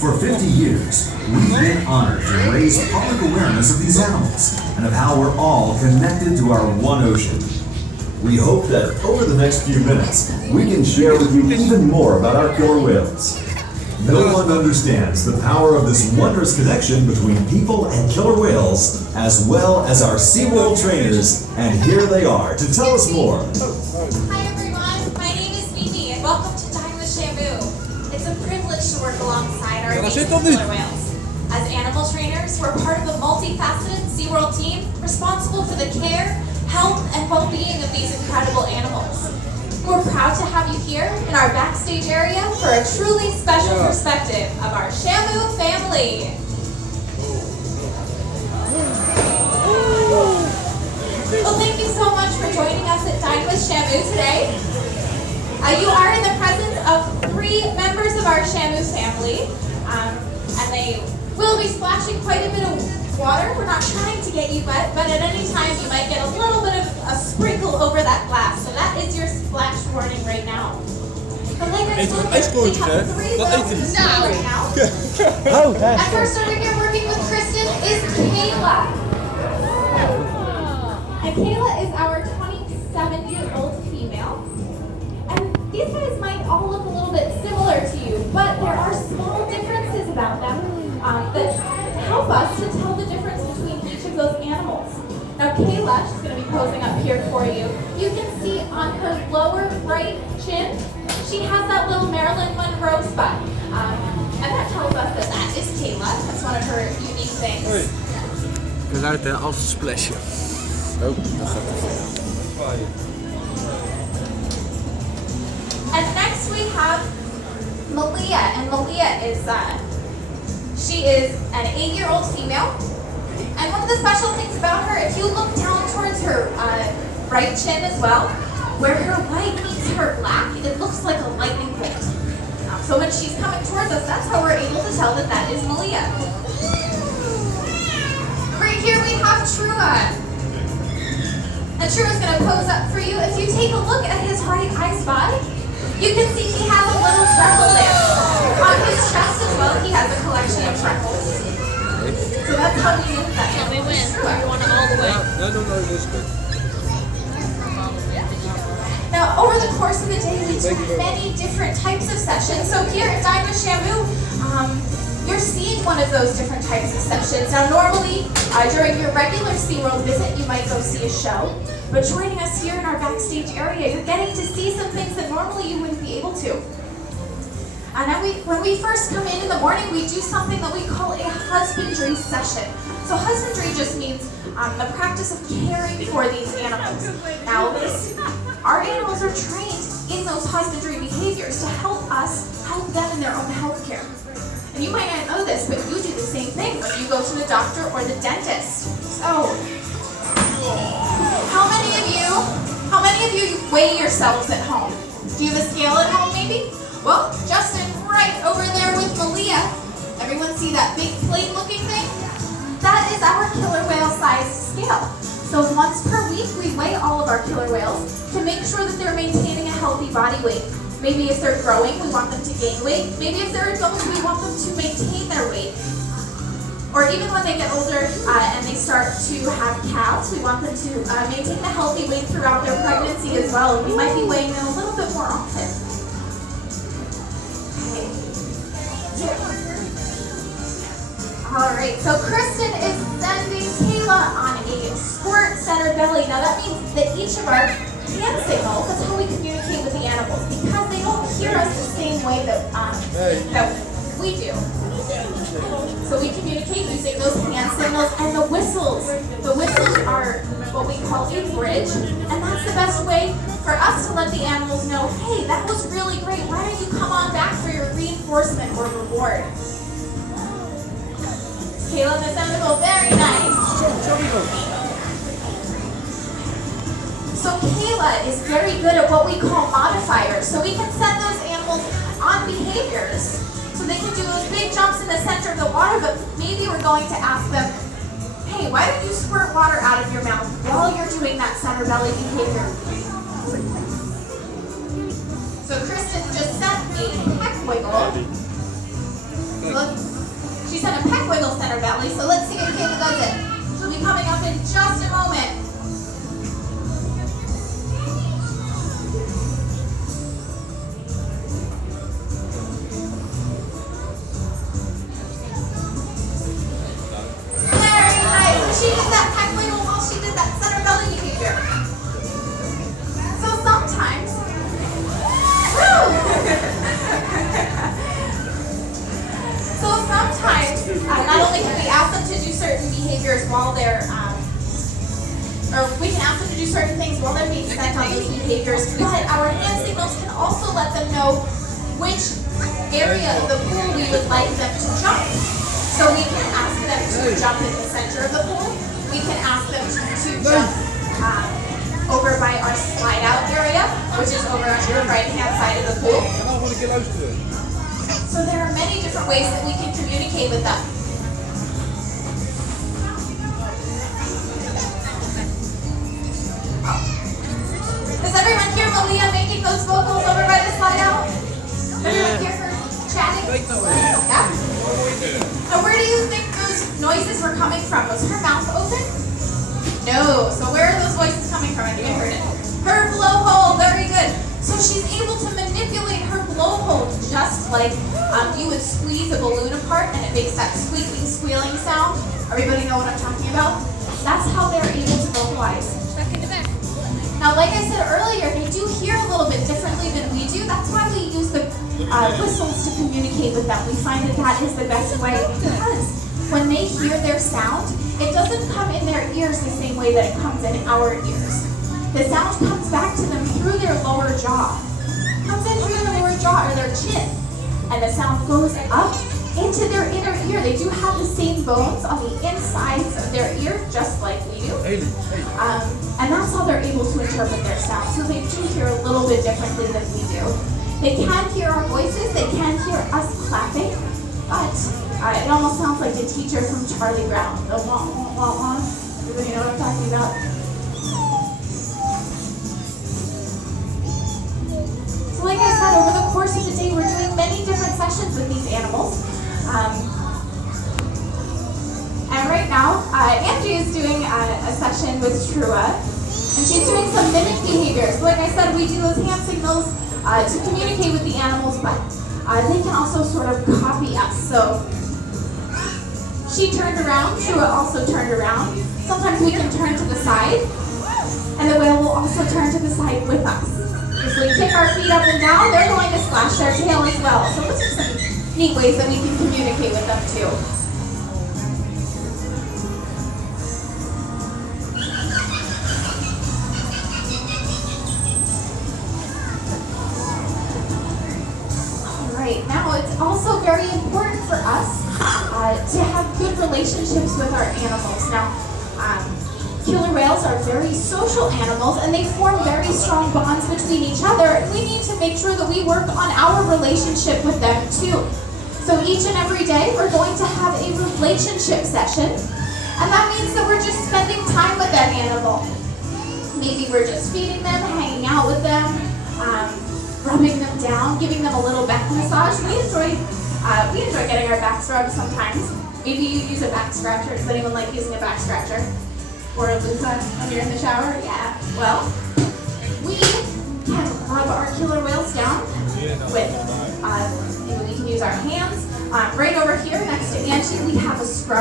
For 50 years, we've been honored to raise public awareness of these animals and of how we're all connected to our one ocean. We hope that over the next few minutes, we can share with you even more about our killer whales. No one understands the power of this wondrous connection between people and killer whales, as well as our SeaWorld trainers, and here they are to tell us more. Hi everyone, my name is Mimi, and welcome to Dine with Shamu. It's a privilege to work alongside our amazing killer whales. As animal trainers, we're part of a multifaceted SeaWorld team responsible for the care, health, and well-being of these incredible animals. We're proud to have you here in our backstage area for a truly special perspective of our Shamu family. Well, thank you so much for joining us at Dine with Shamu today. You are in the presence of 3 members of our Shamu family, and they will be splashing quite a bit of water. We're not trying to get you wet, but at any time you might get a little bit of a sprinkle over that glass. So that is your splash warning right now. The Lakers we have 3 little sisters right now. And first over here working with Kristen is Kayla. And Kayla is our 27-year-old female. And these guys might all look a little bit similar to you, but there are small differences about them that help us to tell the difference between each of those animals. Now Kayla, she's going to be posing up here for you. You can see on her lower right chin, she has that little Marilyn Monroe spot. And that tells us that that is Kayla. That's one of her unique things. We gaan uit de als splashje. Oh, dat gaat te ver. And next we have Malia, and Malia is she is an 8-year-old female. And one of the special things about her, if you look down towards her right chin as well, where her white meets her black, it looks like a lightning bolt. So when she's coming towards us, that's how we're able to tell that that is Malia. Right here we have Trua. And Trua's going to pose up for you. If you take a look at his right eye spot, you can see he has a little freckle there. On his chest as well, he has a collection of freckles. So that's how we knew that. Yeah, we win. We won all the way. No, this is good. Now, over the course of the day, we do many different types of sessions. So here at Dine with Shamu, you're seeing one of those different types of sessions. Now, normally, during your regular SeaWorld visit, you might go see a show. But joining us here in our backstage area, you're getting to see some things that normally you wouldn't be able to. And then when we first come in the morning, we do something that we call a husbandry session. So husbandry just means the practice of caring for these animals. Now, our animals are trained in those husbandry behaviors to help us help them in their own health care. And you might not know this, but you do the same thing when you go to the doctor or the dentist. So, how many of you weigh yourselves at home? Do you have a scale at home maybe? Well, Justin, right over there with Malia. Everyone see that big plate looking thing? That is our killer whale size scale. So once per week, we weigh all of our killer whales to make sure that they're maintaining a healthy body weight. Maybe if they're growing, we want them to gain weight. Maybe if they're adults, we want them to maintain their weight. Or even when they get older and they start to have calves, we want them to maintain a healthy weight throughout their pregnancy as well. We might be weighing them a little bit more often. All right, so Kristen is sending Kayla on a squirt center belly. Now that means that each of our hand signals, that's how we communicate with the animals, because they don't hear us the same way that we do. So we communicate using those hand signals and the whistles. The whistles are what we call a bridge, and that's the best way for us to let the animals know, hey, that was really great. Why don't you come on back for your reinforcement or reward? Kayla, the tentacle, very nice. So Kayla is very good at what we call modifiers. So we can send those animals on behaviors. So they can do those big jumps in the center of the water, but maybe we're going to ask them, hey, why don't you squirt water out of your mouth while you're doing that center belly behavior? So Kristen just sent a peck wiggle. Look She's done a pec wiggle center belly, so let's see if Kayla does it. She'll be coming up in just a moment. Very nice. So she did that pec wiggle while she did that center belly behavior. So sometimes, not only can we ask them to do certain behaviors while they're, or we can ask them to do certain things while they're being sent on those behaviors, but our hand signals can also let them know which area of the pool we would like them to jump. So we can ask them to jump in the center of the pool. We can ask them to jump over by our slide out area, which is over on your right hand side of the pool. So there are many different ways that we can communicate with them. Does everyone hear Malia making those vocals over by the slide out? Everyone hear her chatting? Yeah? Now where do you think those noises were coming from? Was her mouth open? No. So where are those voices coming from? I think I heard it. Her blowhole. Very good. So she's able to manipulate her blowhole just like you would squeeze a balloon apart and it makes that squeaking, squealing sound. Everybody know what I'm talking about? That's how they're able to vocalize. Back in the back. Now, like I said earlier, they do hear a little bit differently than we do. That's why we use the whistles to communicate with them. We find that that is the best way because when they hear their sound, it doesn't come in their ears the same way that it comes in our ears. The sound comes back to them through their lower jaw. Comes in through their lower jaw or their chin. And the sound goes up into their inner ear. They do have the same bones on the insides of their ear, just like we do. And that's how they're able to interpret their sound. So they do hear a little bit differently than we do. They can hear our voices, they can hear us clapping, but it almost sounds like the teacher from Charlie Brown. The wah, wah, wah, wah. Everybody know what I'm talking about? So like I said, over the course of the day, we're doing many different sessions with these animals. And right now, Angie is doing a session with Trua, and she's doing some mimic behaviors. Like I said, we do those hand signals to communicate with the animals, but they can also sort of copy us. So she turned around, Trua also turned around. Sometimes we can turn to the side, and the whale will also turn to the side with us. If we kick our feet up and down, they're going to splash their tail as well. So those are some neat ways that we can communicate with them too. Alright, now it's also very important for us to have good relationships with our animals. Now, killer whales are very social animals and they form very strong bonds between each other, and we need to make sure that we work on our relationship with them too. So each and every day we're going to have a relationship session, and that means that we're just spending time with that animal. Maybe we're just feeding them, hanging out with them, rubbing them down, giving them a little back massage. We enjoy getting our backs rubbed sometimes. Maybe you use a back scratcher. Does anyone like using a back scratcher? Or a loofah when you're in the shower? Yeah. Well, we can rub our killer whales down with, maybe we can use our hands. Right over here next to Angie, we have a scrub.